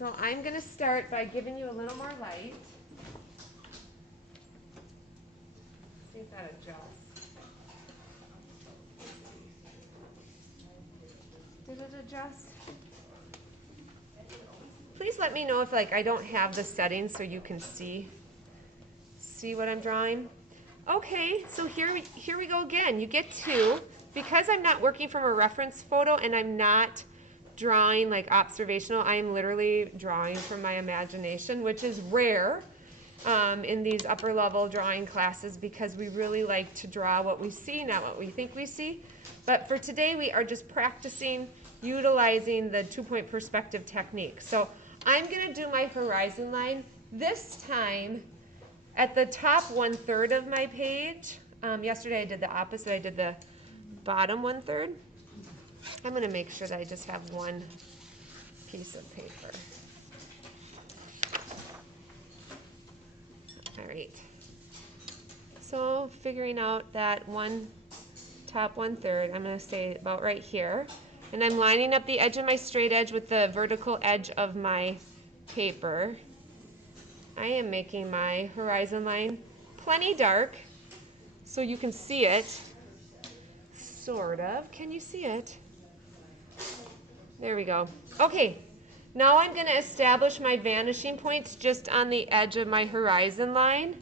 so I'm going to start by giving you a little more light. See if that adjusts. Did it adjust? Please let me know if I don't have the settings so you can see what I'm drawing. Okay, so here we go again. You get two. Because I'm not working from a reference photo and I'm not drawing like observational, I'm literally drawing from my imagination, which is rare in these upper level drawing classes because we really like to draw what we see, not what we think we see. But for today, we are just practicing utilizing the two-point perspective technique. So I'm going to do my horizon line this time at the top 1/3 of my page. Yesterday I did the opposite. I did the bottom 1/3. I'm going to make sure that I just have one piece of paper. All right. So figuring out that top 1/3, I'm going to say about right here. And I'm lining up the edge of my straight edge with the vertical edge of my paper. I am making my horizon line plenty dark so you can see it. Sort of. Can you see it? There we go. Okay, now I'm going to establish my vanishing points just on the edge of my horizon line.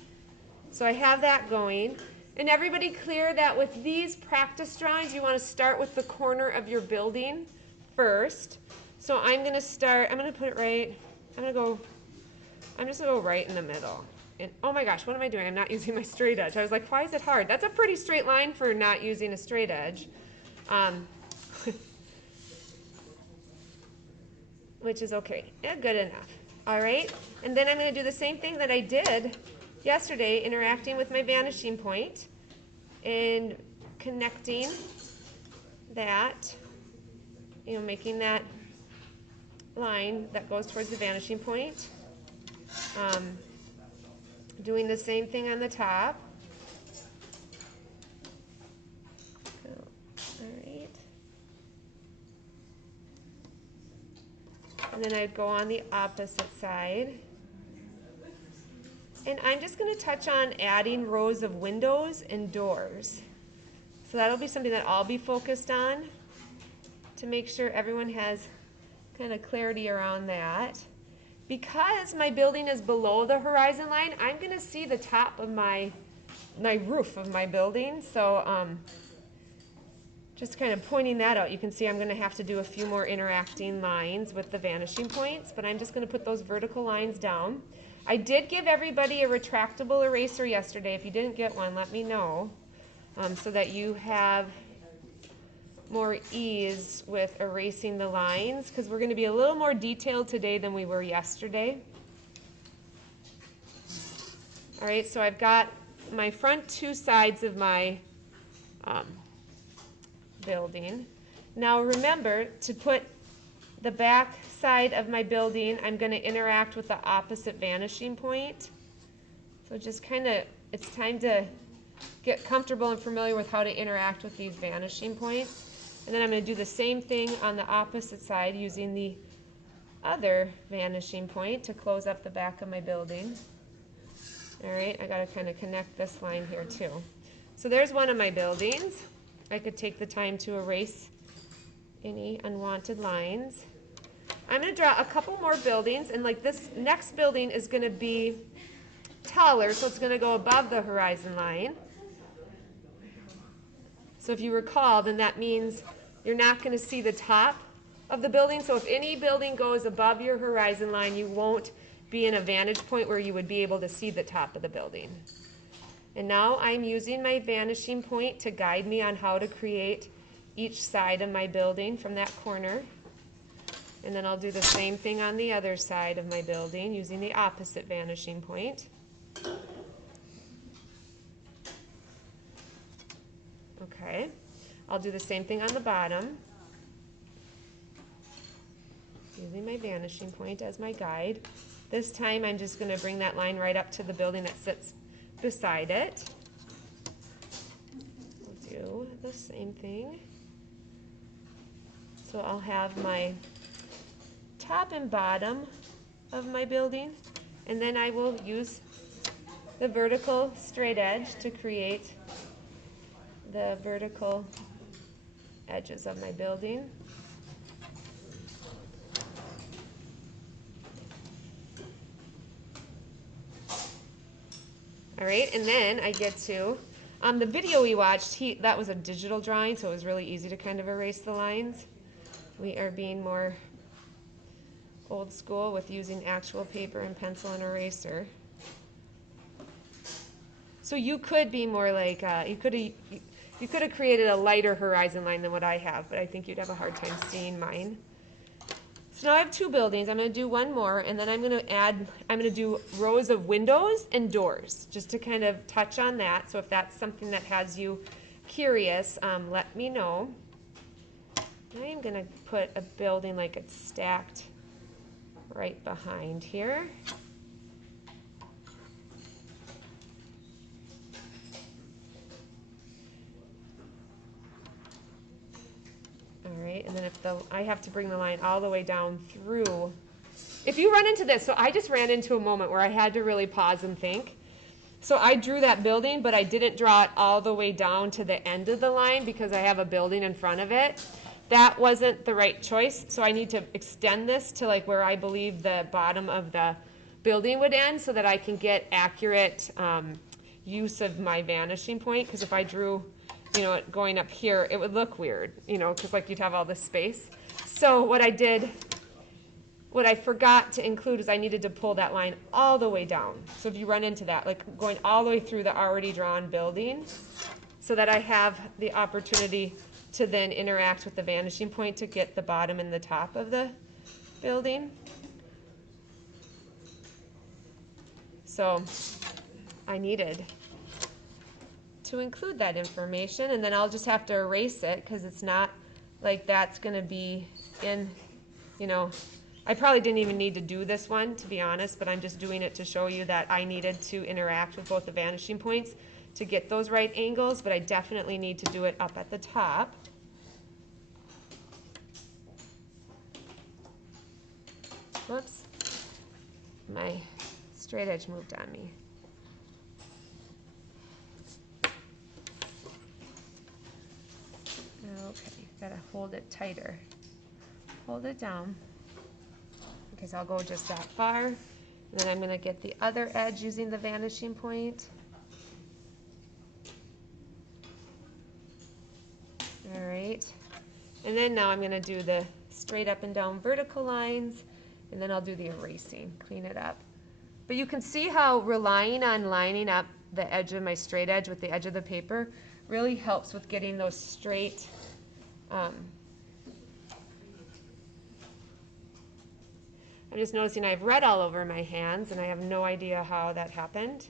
So I have that going. And everybody clear that with these practice drawings, you want to start with the corner of your building first. So I'm going to start, I'm going to put it right, I'm just going to go right in the middle. And oh my gosh, what am I doing? I'm not using my straight edge. I was like, why is it hard? That's a pretty straight line for not using a straight edge. Which is okay. Yeah, good enough. All right, and then I'm going to do the same thing that I did yesterday, interacting with my vanishing point and connecting that, making that line that goes towards the vanishing point. Doing the same thing on the top. All right. And then I'd go on the opposite side. And I'm just going to touch on adding rows of windows and doors. So that'll be something that I'll be focused on to make sure everyone has kind of clarity around that. Because my building is below the horizon line, I'm going to see the top of my roof of my building. So just kind of pointing that out, you can see I'm going to have to do a few more interacting lines with the vanishing points, but I'm just going to put those vertical lines down. I did give everybody a retractable eraser yesterday. If you didn't get one, let me know so that you have more ease with erasing the lines, because we're going to be a little more detailed today than we were yesterday. All right, so I've got my front two sides of my building. Now remember to put the back side of my building, I'm going to interact with the opposite vanishing point. So just it's time to get comfortable and familiar with how to interact with these vanishing points. And then I'm going to do the same thing on the opposite side using the other vanishing point to close up the back of my building. All right, I got to kind of connect this line here too. So there's one of my buildings. I could take the time to erase any unwanted lines. I'm going to draw a couple more buildings, and this next building is going to be taller, so it's going to go above the horizon line. So if you recall, then that means you're not going to see the top of the building. So if any building goes above your horizon line, you won't be in a vantage point where you would be able to see the top of the building. And now I'm using my vanishing point to guide me on how to create each side of my building from that corner. And then I'll do the same thing on the other side of my building using the opposite vanishing point. Okay, I'll do the same thing on the bottom, using my vanishing point as my guide. This time I'm just going to bring that line right up to the building that sits beside it. We'll do the same thing. So I'll have my top and bottom of my building, and then I will use the vertical straight edge to create the vertical edges of my building. All right, and then I get to, the video we watched, that was a digital drawing, so it was really easy to kind of erase the lines. We are being more old school with using actual paper and pencil and eraser. So you could be more like, you could have created a lighter horizon line than what I have, but I think you'd have a hard time seeing mine. So now I have two buildings. I'm going to do one more, and then I'm going to do rows of windows and doors, just to kind of touch on that. So if that's something that has you curious, let me know. I am going to put a building like it's stacked right behind here. All right, and then I have to bring the line all the way down through. If you run into this, so I just ran into a moment where I had to really pause and think. So I drew that building, but I didn't draw it all the way down to the end of the line because I have a building in front of it. That wasn't the right choice, so I need to extend this to like where I believe the bottom of the building would end so that I can get accurate use of my vanishing point, because if I drew, you know, it going up here, it would look weird, you know, because like you'd have all this space. So what I forgot to include is I needed to pull that line all the way down. So if you run into that, like going all the way through the already drawn building, so that I have the opportunity to then interact with the vanishing point to get the bottom and the top of the building. So I needed to include that information, and then I'll just have to erase it because it's not like that's going to be in, you know, I probably didn't even need to do this one, to be honest, but I'm just doing it to show you that I needed to interact with both the vanishing points to get those right angles, but I definitely need to do it up at the top. Whoops, my straight edge moved on me. Okay, gotta hold it tighter. Hold it down. Okay, so I'll go just that far. And then I'm gonna get the other edge using the vanishing point. All right, and then now I'm gonna do the straight up and down vertical lines, and then I'll do the erasing, clean it up. But you can see how relying on lining up the edge of my straight edge with the edge of the paper really helps with getting those straight I'm just noticing I have red all over my hands, and I have no idea how that happened.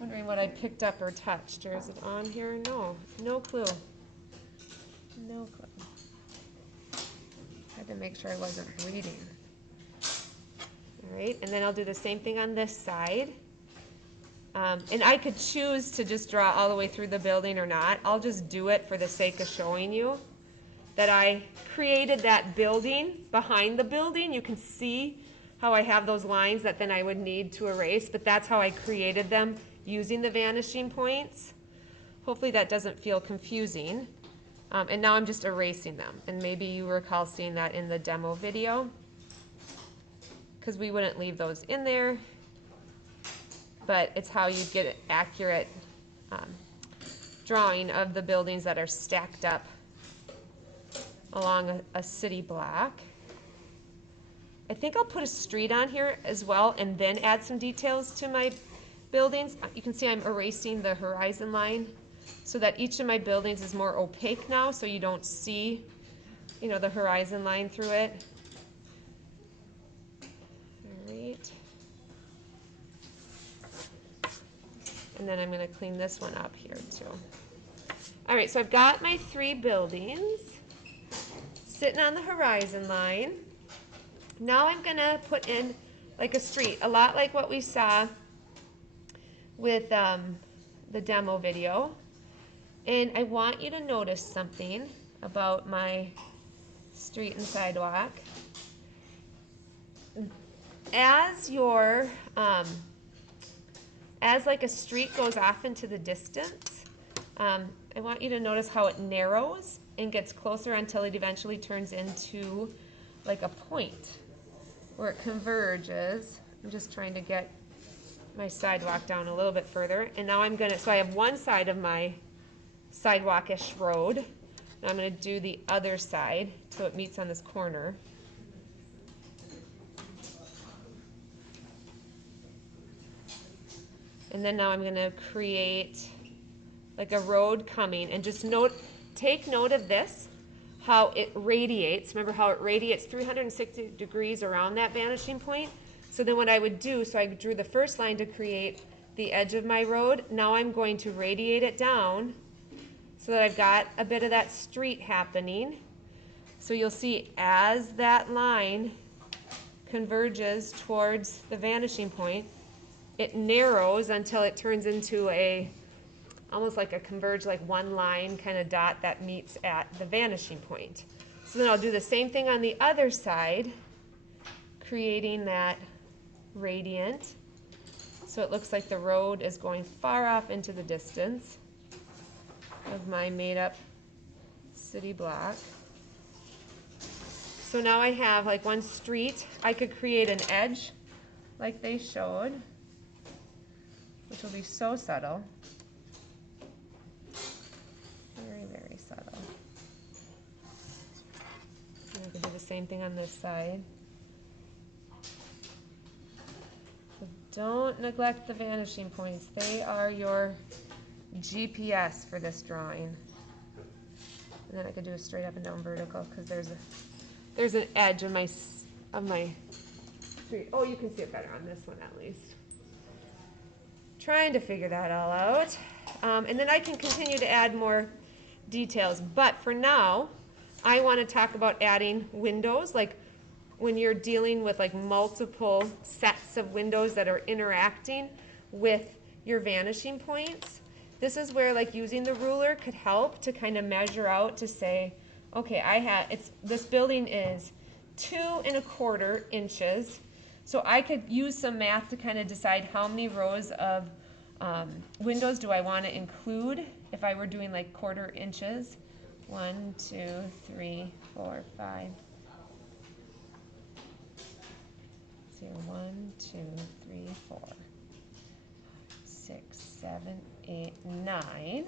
Wondering what I picked up or touched, or is it on here? No, no clue. No clue. Had to make sure I wasn't bleeding. All right, and then I'll do the same thing on this side. And I could choose to just draw all the way through the building or not. I'll just do it for the sake of showing you that I created that building behind the building. You can see how I have those lines that then I would need to erase, but that's how I created them using the vanishing points. Hopefully that doesn't feel confusing. And now I'm just erasing them. And maybe you recall seeing that in the demo video, because we wouldn't leave those in there, but it's how you get an accurate drawing of the buildings that are stacked up along a city block. I think I'll put a street on here as well and then add some details to my buildings. You can see I'm erasing the horizon line so that each of my buildings is more opaque now, so you don't see, you know, the horizon line through it. All right. And then I'm going to clean this one up here too. All right, so I've got my 3 buildings sitting on the horizon line. Now I'm going to put in like a street, a lot like what we saw with the demo video. And I want you to notice something about my street and sidewalk. as your, as like a street goes off into the distance, I want you to notice how it narrows and gets closer until it eventually turns into like a point where it converges. I'm just trying to get my sidewalk down a little bit further. And now I'm gonna, so I have one side of my sidewalkish road. And I'm gonna do the other side so it meets on this corner. And then now I'm gonna create like a road coming, and just take note of this, how it radiates. Remember how it radiates 360 degrees around that vanishing point? So then what I would do, so I drew the first line to create the edge of my road. Now I'm going to radiate it down so that I've got a bit of that street happening. So you'll see as that line converges towards the vanishing point, it narrows until it turns into a almost like a converge, like one line kind of dot that meets at the vanishing point. So then I'll do the same thing on the other side, creating that radiant. So it looks like the road is going far off into the distance of my made up city block. So now I have like one street. I could create an edge like they showed, which will be so subtle. Very, very subtle. And I can do the same thing on this side. So don't neglect the vanishing points. They are your GPS for this drawing. And then I could do a straight up and down vertical because there's an edge of my street. Oh, you can see it better on this one at least. Trying to figure that all out. And then I can continue to add more details, but for now I want to talk about adding windows, like when you're dealing with like multiple sets of windows that are interacting with your vanishing points. This is where like using the ruler could help to kind of measure out to say, okay, this building is 2¼ inches, so I could use some math to kind of decide how many rows of windows do I want to include if I were doing like 1/4 inches. 1, 2, 3, 4, 5. So 1, 2, 3, 4, 6, 7, 8, 9.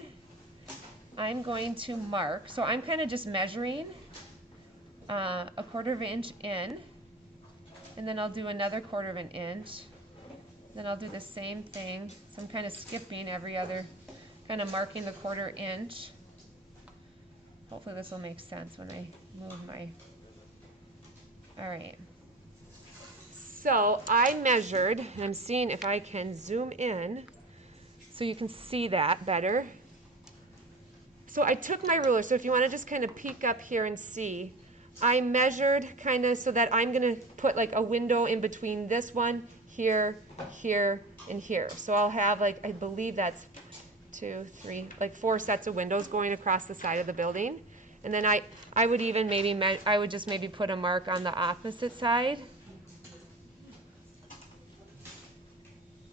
I'm going to mark, so I'm kind of just measuring 1/4 inch in, and then I'll do another 1/4 inch. Then I'll do the same thing. So I'm kind of skipping every other, kind of marking the 1/4 inch. Hopefully this will make sense when I move my, all right. So I measured, and I'm seeing if I can zoom in so you can see that better. So I took my ruler, so if you want to just kind of peek up here and see, I measured kind of so that I'm going to put like a window in between this one, here, here, and here. So I'll have like, I believe that's 2, 3, like 4 sets of windows going across the side of the building. And then I would even maybe, I would just maybe put a mark on the opposite side.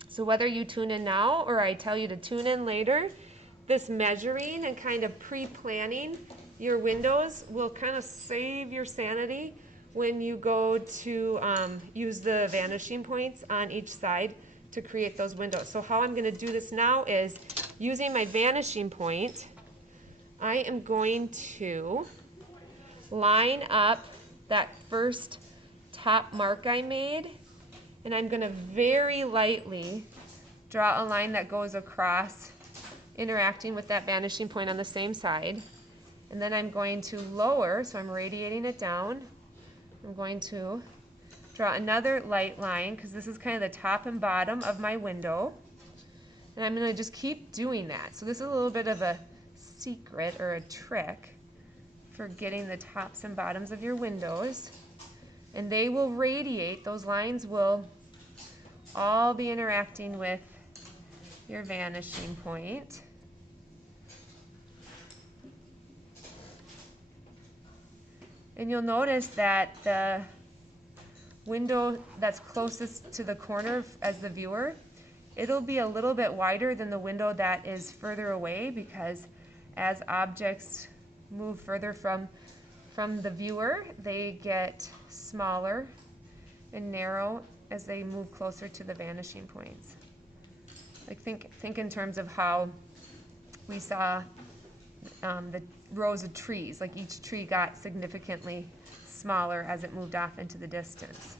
So whether you tune in now or I tell you to tune in later, this measuring and kind of pre-planning your windows will kind of save your sanity when you go to use the vanishing points on each side to create those windows. So how I'm going to do this now is using my vanishing point, I am going to line up that first top mark I made, and I'm going to very lightly draw a line that goes across, interacting with that vanishing point on the same side. And then I'm going to lower, so I'm radiating it down. I'm going to draw another light line because this is kind of the top and bottom of my window. And I'm going to just keep doing that. So this is a little bit of a secret or a trick for getting the tops and bottoms of your windows. And they will radiate, those lines will all be interacting with your vanishing point. And you'll notice that the window that's closest to the corner as the viewer, it'll be a little bit wider than the window that is further away, because as objects move further from the viewer, they get smaller and narrow as they move closer to the vanishing points. Like think in terms of how we saw the rows of trees, like each tree got significantly smaller as it moved off into the distance.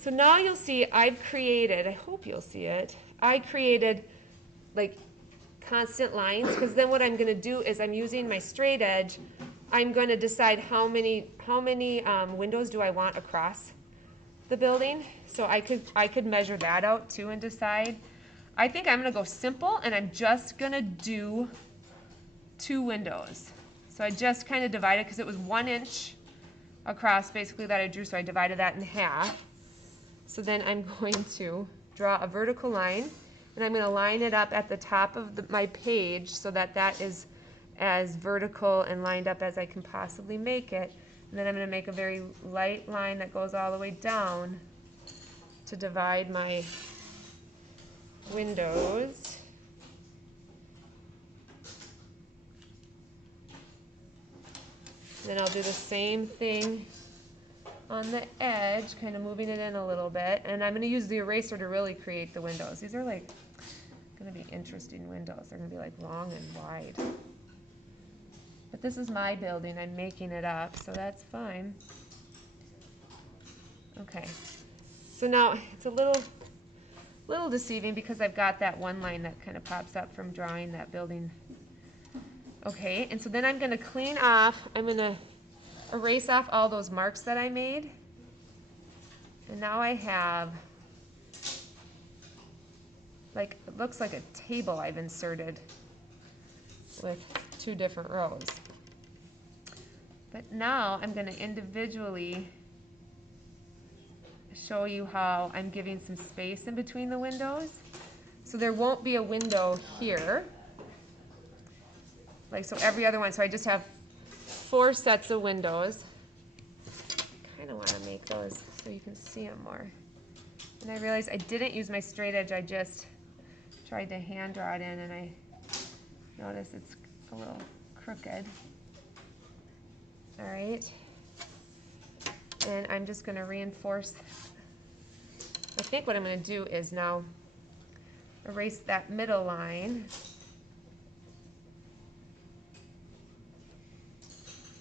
So now you'll see I've created, I hope you'll see it, I created like constant lines, because then what I'm going to do is I'm using my straight edge. I'm going to decide how many windows do I want across the building. So I could measure that out too and decide. I think I'm going to go simple, and I'm just going to do 2 windows. So I just kind of divided, because it was 1 inch across basically that I drew, so I divided that in half. So then I'm going to draw a vertical line, and I'm going to line it up at the top of my page so that that is as vertical and lined up as I can possibly make it. And then I'm going to make a very light line that goes all the way down to divide my windows. Then I'll do the same thing on the edge, kind of moving it in a little bit. And I'm going to use the eraser to really create the windows. These are like going to be interesting windows. They're going to be like long and wide. But this is my building. I'm making it up, so that's fine. Okay. So now it's a little deceiving because I've got that one line that kind of pops up from drawing that building. Okay, and so then I'm going to clean off, I'm going to erase off all those marks that I made. And now I have, like, it looks like a table I've inserted with 2 different rows. But now I'm going to individually show you how I'm giving some space in between the windows. So there won't be a window here, like so every other one. So I just have 4 sets of windows. I kind of want to make those so you can see them more. And I realized I didn't use my straight edge. I just tried to hand draw it in, and I notice it's a little crooked. All right. And I'm just going to reinforce. I think what I'm going to do is now erase that middle line.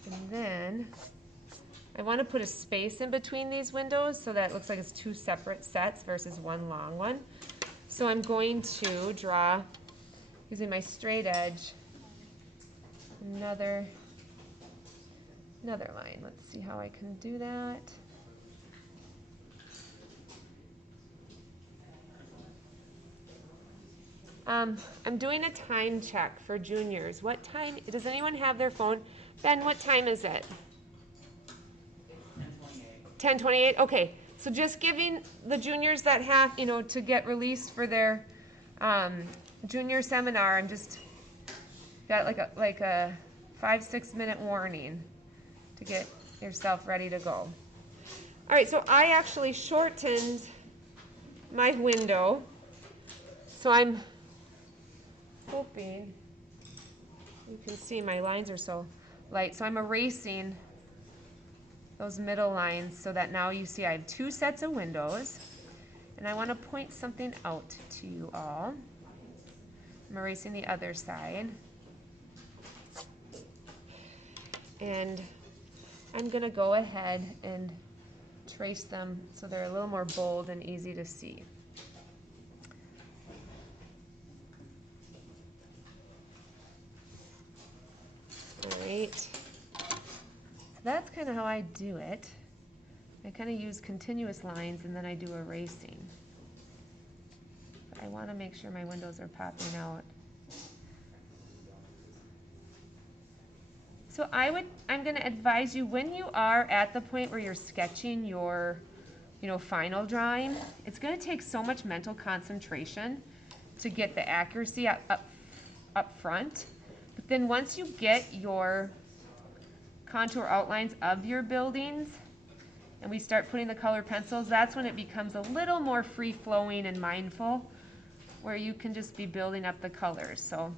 And then I want to put a space in between these windows so that it looks like it's 2 separate sets versus 1 long one. So I'm going to draw, using my straight edge, another line. Let's see how I can do that. I'm doing a time check for juniors. What time, does anyone have their phone? Ben, what time is it? 10:28. Okay, so just giving the juniors that have, to get released for their junior seminar, I'm just got like a 5-6 minute warning to get yourself ready to go. All right, so I actually shortened my window, so I'm hoping you can see my lines are so light. So I'm erasing those middle lines so that now you see I have 2 sets of windows, and I want to point something out to you all. I'm erasing the other side, and I'm going to go ahead and trace them so they're a little more bold and easy to see. All right, so that's kind of how I do it. I kind of use continuous lines, and then I do erasing. But I want to make sure my windows are popping out. So I'm going to advise you, when you are at the point where you're sketching your final drawing, it's going to take so much mental concentration to get the accuracy up front. But then once you get your contour outlines of your buildings, and we start putting the color pencils, that's when it becomes a little more free-flowing and mindful, where you can just be building up the colors. So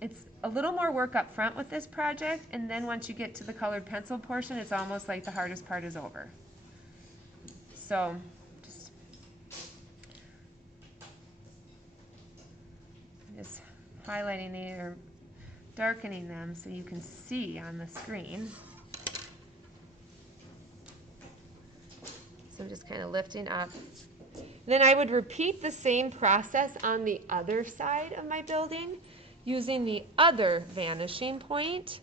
it's a little more work up front with this project, and then once you get to the colored pencil portion, it's almost like the hardest part is over. So just highlighting these or darkening them so you can see on the screen. So I'm just kind of lifting up. Then I would repeat the same process on the other side of my building using the other vanishing point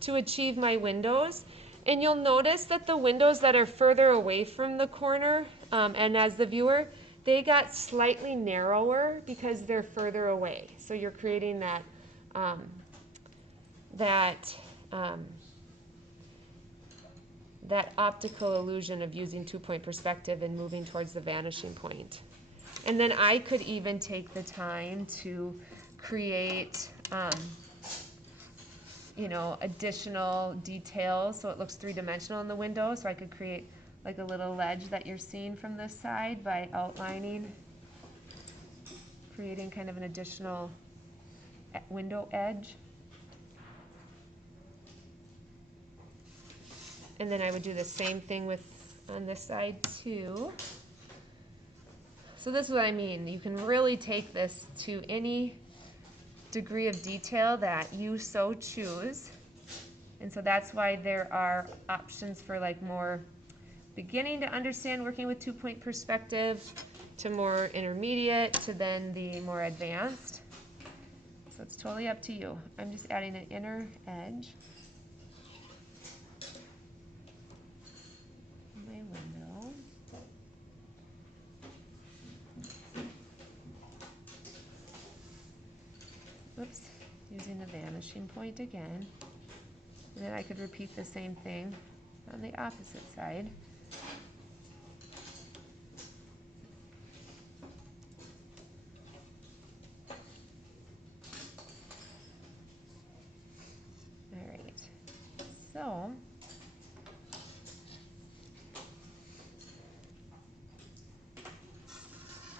to achieve my windows. And you'll notice that the windows that are further away from the corner, and as the viewer, they got slightly narrower because they're further away. So you're creating that that optical illusion of using two-point perspective and moving towards the vanishing point. And then I could even take the time to create you know, additional details so it looks three-dimensional in the window. So I could create like a little ledge that you're seeing from this side by outlining, creating kind of an additional window edge. And then I would do the same thing with on this side too. So this is what I mean. You can really take this to any degree of detail that you so choose. And so that's why there are options for like more beginning to understand working with two-point perspective, to more intermediate, to then the more advanced. So it's totally up to you. I'm just adding an inner edge. My window. Oops, using the vanishing point again. And then I could repeat the same thing on the opposite side. All right,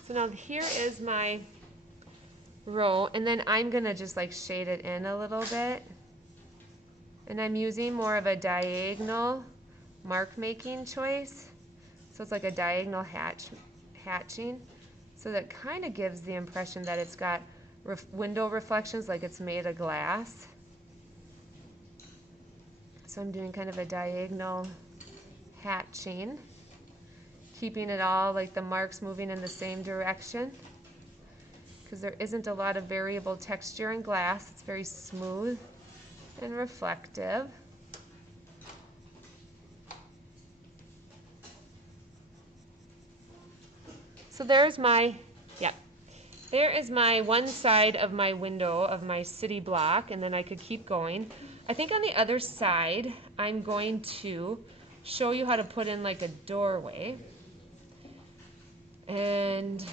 so now here is my row, and then I'm gonna just like shade it in a little bit. And I'm using more of a diagonal mark making choice. So it's like a diagonal hatching. So that kind of gives the impression that it's got window reflections, like it's made of glass. So I'm doing kind of a diagonal hatching, keeping it all like the marks moving in the same direction, because there isn't a lot of variable texture in glass. It's very smooth and reflective. So there's my, there is my one side of my window of my city block, and then I could keep going. I think on the other side, I'm going to show you how to put in like a doorway. And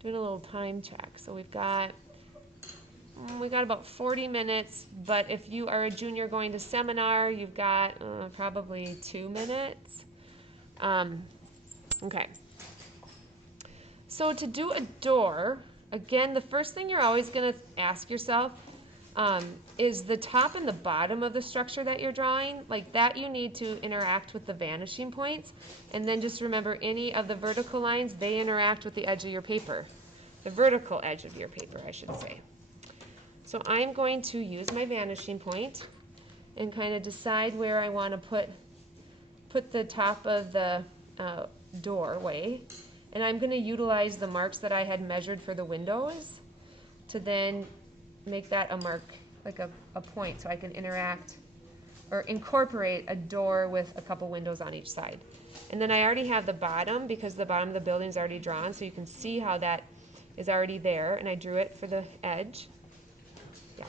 doing a little time check. So we got about 40 minutes, but if you are a junior going to seminar, you've got probably 2 minutes. Okay. So to do a door, again, the first thing you're always going to ask yourself is the top and the bottom of the structure that you're drawing, like that you need to interact with the vanishing points. And then just remember, any of the vertical lines, they interact with the edge of your paper. The vertical edge of your paper, I should say. So I'm going to use my vanishing point and kind of decide where I want to put the top of the doorway. And I'm going to utilize the marks that I had measured for the windows to then make that a mark, like a point, so I can interact or incorporate a door with a couple windows on each side. And then I already have the bottom, because the bottom of the building is already drawn, so you can see how that is already there, and I drew it for the edge. Yeah.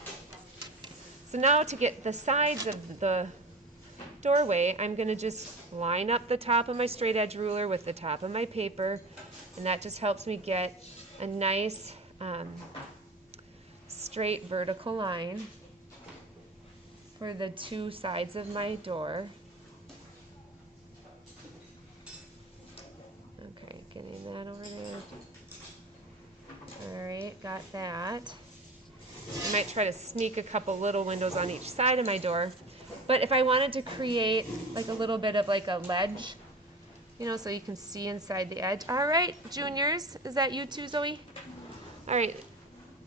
So now to get the sides of the doorway, I'm going to just line up the top of my straight edge ruler with the top of my paper, and that just helps me get a nice straight vertical line for the two sides of my door. getting that over there. All right, got that. I might try to sneak a couple little windows on each side of my door. But if I wanted to create like a little bit of like a ledge, you know, so you can see inside the edge. All right, juniors, is that you too, Zoe? All right,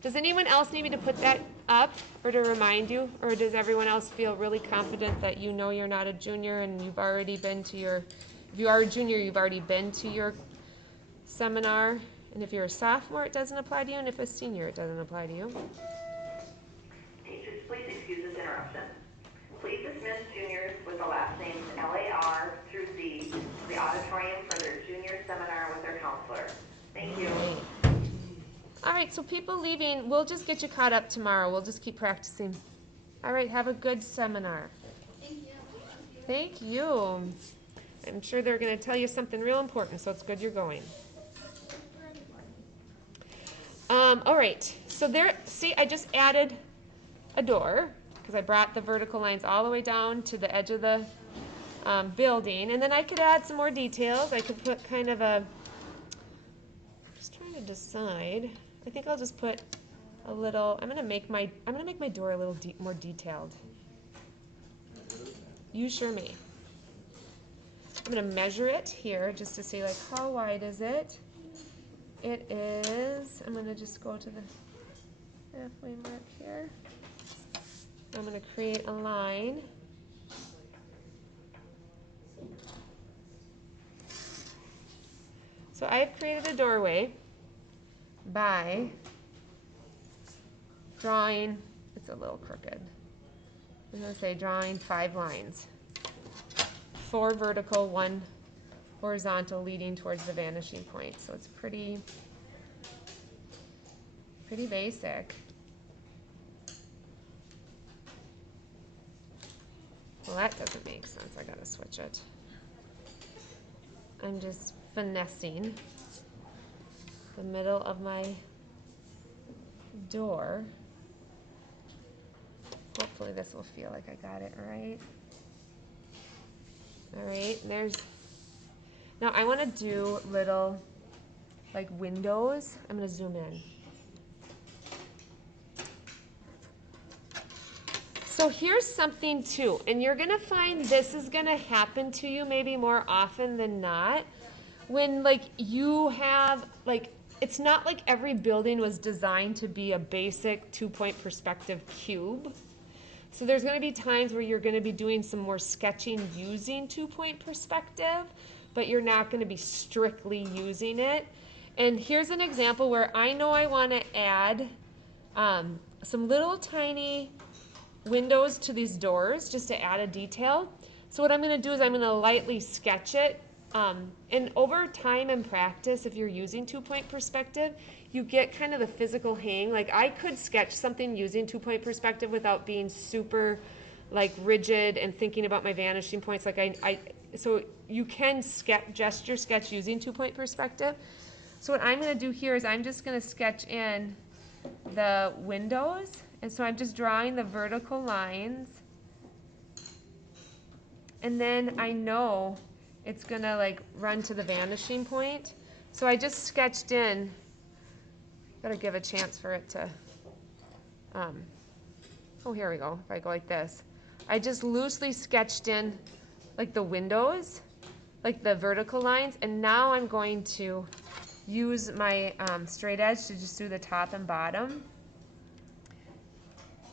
does anyone else need me to put that up or to remind you? Or does everyone else feel really confident that you know you're not a junior and you've already been to your, if you are a junior, you've already been to your seminar? And if you're a sophomore, it doesn't apply to you, and if a senior, it doesn't apply to you. Teachers, please excuse this interruption. Please dismiss juniors with the last names LAR through Z to the auditorium for their junior seminar with their counselor. Thank you. All right, so people leaving, we'll just get you caught up tomorrow. We'll just keep practicing. All right, have a good seminar. Thank you. Thank you. I'm sure they're going to tell you something real important, so it's good you're going. All right, so there, see, I just added a door because I brought the vertical lines all the way down to the edge of the building, and then I could add some more details. I could put kind of a, just trying to decide. I think I'll just put a little, I'm gonna make my door a little more detailed. You sure may. I'm gonna measure it here just to see like how wide is it. It is, I'm gonna just go to the halfway mark here. I'm gonna create a line. So I've created a doorway by drawing, it's a little crooked. I'm going to say drawing 5 lines. 4 vertical, 1 horizontal leading towards the vanishing point. So it's pretty basic. Well, that doesn't make sense. I got to switch it. I'm just finessing the middle of my door. Hopefully this will feel like I got it right. All right, now I want to do little like windows. I'm going to zoom in. So here's something too, and you're going to find this is going to happen to you maybe more often than not. When like you have like, it's not like every building was designed to be a basic 2-point perspective cube. So there's going to be times where you're going to be doing some more sketching using 2-point perspective, but you're not going to be strictly using it. And here's an example where I know I want to add some little tiny windows to these doors just to add a detail. So what I'm going to do is I'm going to lightly sketch it. And over time and practice, if you're using 2-point perspective, you get kind of the physical hang. Like I could sketch something using 2-point perspective without being super like rigid and thinking about my vanishing points. Like so you can gesture sketch using 2-point perspective. So what I'm going to do here is I'm just going to sketch in the windows. And so I'm just drawing the vertical lines. And then I know it's going to like run to the vanishing point. So I just sketched in, gotta give a chance for it to, oh, here we go. If I go like this, I just loosely sketched in like the windows, like the vertical lines. And now I'm going to use my straight edge to just do the top and bottom.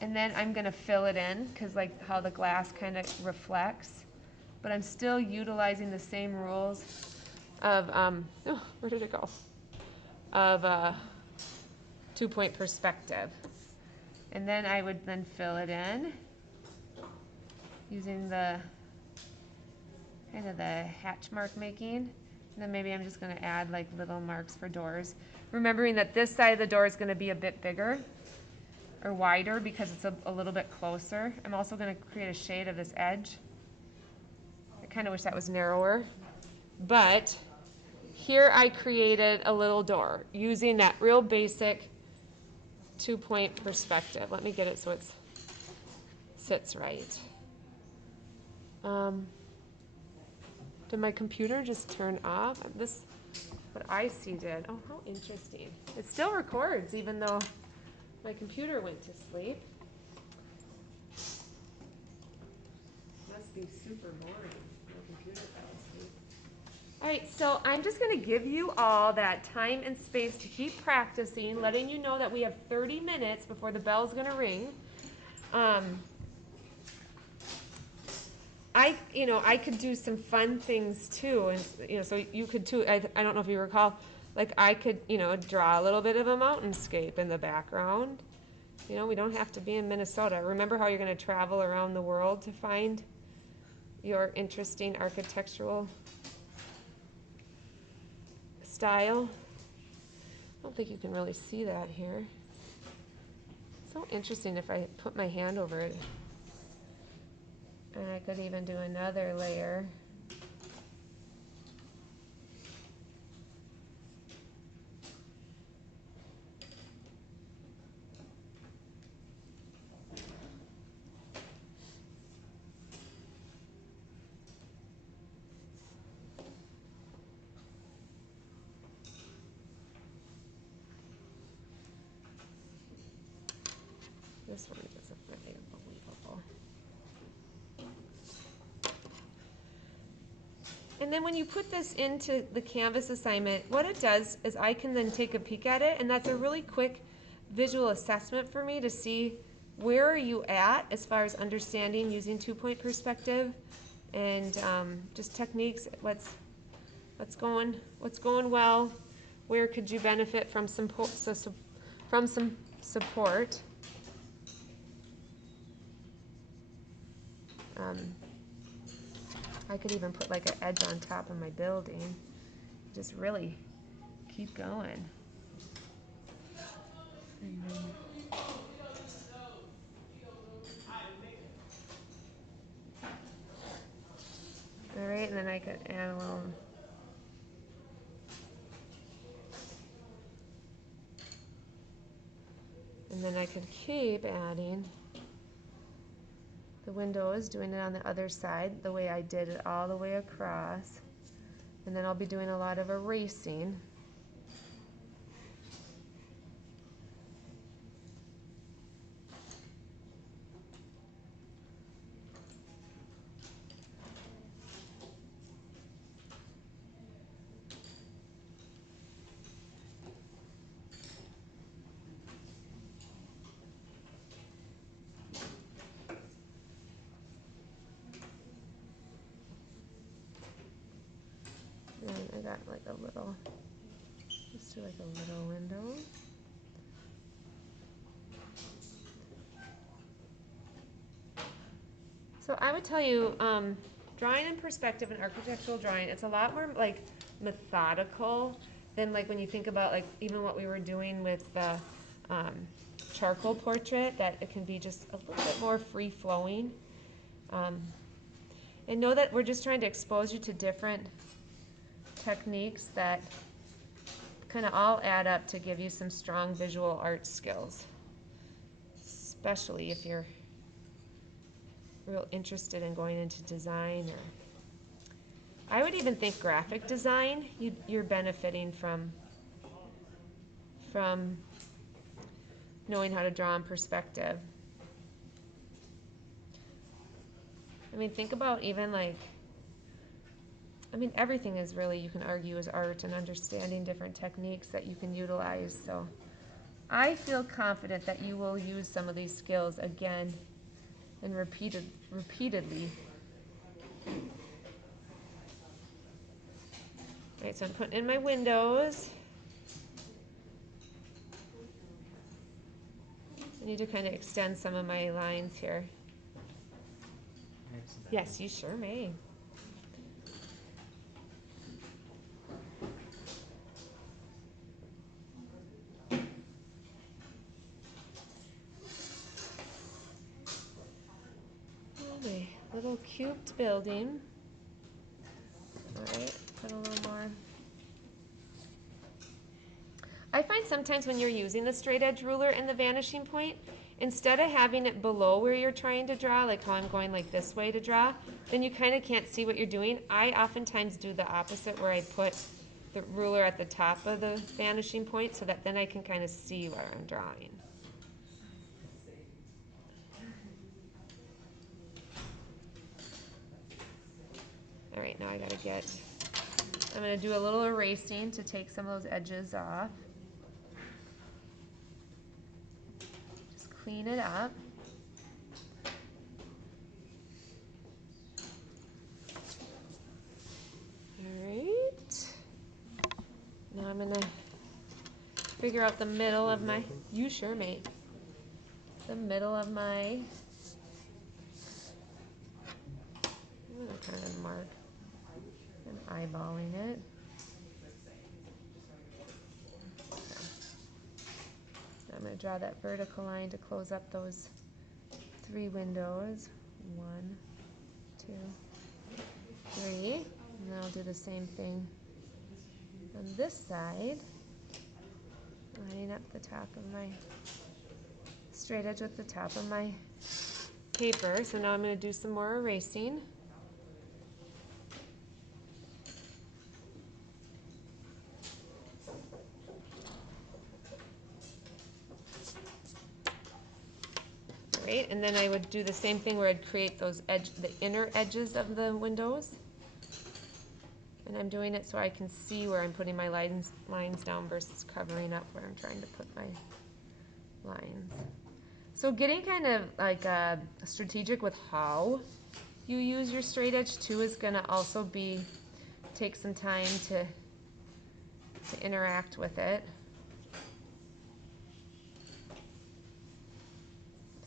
And then I'm gonna fill it in because like how the glass kind of reflects. But I'm still utilizing the same rules of, oh, where did it go? Of 2-point perspective. And then I would then fill it in using the kind of the hatch mark making. And then maybe I'm just going to add like little marks for doors. Remembering that this side of the door is going to be a bit bigger or wider because it's a little bit closer. I'm also going to create a shade of this edge. I kind of wish that was narrower. But here I created a little door using that real basic 2-point perspective. Let me get it so it sits right. Did my computer just turn off? what I.C. did. Oh, how interesting. It still records even though my computer went to sleep. Must be super boring. My computer fell asleep. All right, so I'm just going to give you all that time and space to keep practicing, letting you know that we have 30 minutes before the bell's going to ring. I could do some fun things too, and so you could too. I don't know if you recall, like I could, draw a little bit of a mountainscape in the background. We don't have to be in Minnesota. Remember how you're going to travel around the world to find your interesting architectural style. I don't think you can really see that here. So interesting if I put my hand over it. And I could even do another layer. This one isn't really unbelievable. And then when you put this into the Canvas assignment, what it does is I can then take a peek at it, and that's a really quick visual assessment for me to see where are you at as far as understanding using two-point perspective and just techniques, what's going well, where could you benefit from some support. I could even put like an edge on top of my building. Just really keep going. All right, and then I could add a little. And then I could keep adding the windows, doing it on the other side, the way I did it all the way across. And then I'll be doing a lot of erasing. And I got like a little, just do like a little window. So I would tell you, drawing in perspective and architectural drawing, it's a lot more like methodical than like when you think about like even what we were doing with the charcoal portrait, that it can be just a little bit more free-flowing. And know that we're just trying to expose you to different techniques that kind of all add up to give you some strong visual art skills, especially if you're real interested in going into design, or I would even think graphic design. You're benefiting from knowing how to draw in perspective. I mean, think about even like, everything is really, you can argue, is art, and understanding different techniques that you can utilize. So I feel confident that you will use some of these skills again and repeatedly. All right, so I'm putting in my windows. I need to kind of extend some of my lines here. Yes, you sure may. My little cubed building. All right, put a little more. I find sometimes when you're using the straight edge ruler and the vanishing point, instead of having it below where you're trying to draw, like how I'm going like this way to draw, then you kind of can't see what you're doing. I oftentimes do the opposite, where I put the ruler at the top of the vanishing point so that then I can kind of see what I'm drawing. All right, now I gotta I'm gonna do a little erasing to take some of those edges off. Just clean it up. All right. Now I'm gonna figure out the middle of my, you sure, mate. The middle of my, I'm gonna kind of mark and eyeballing it. I'm going to draw that vertical line to close up those 3 windows. 1, 2, 3. And then I'll do the same thing on this side. Lining up the top of my straight edge with the top of my paper. So now I'm going to do some more erasing. Right, and then I would do the same thing where I'd create those the inner edges of the windows. And I'm doing it so I can see where I'm putting my lines down versus covering up where I'm trying to put my lines. So getting kind of like strategic with how you use your straight edge too is going to also take some time to interact with it.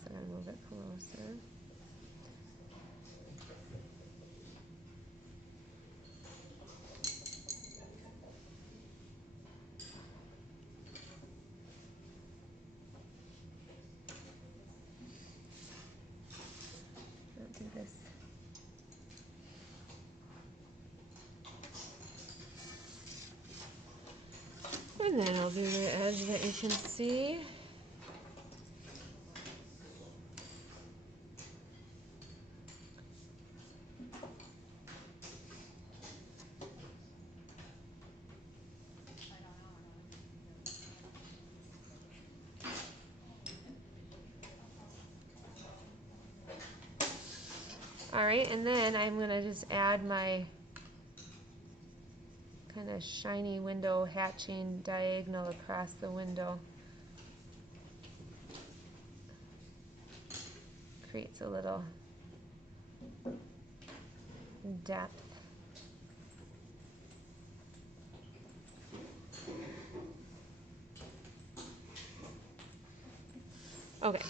So I'm going to move it closer. I'll do this. And then I'll do the edge that you can see. All right, and then I'm gonna just add my kind of shiny window hatching diagonal across the window. Creates a little depth. Okay.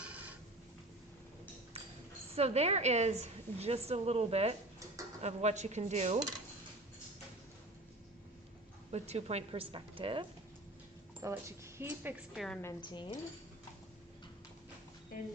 So there is just a little bit of what you can do with 2-point perspective. So I'll let you keep experimenting. And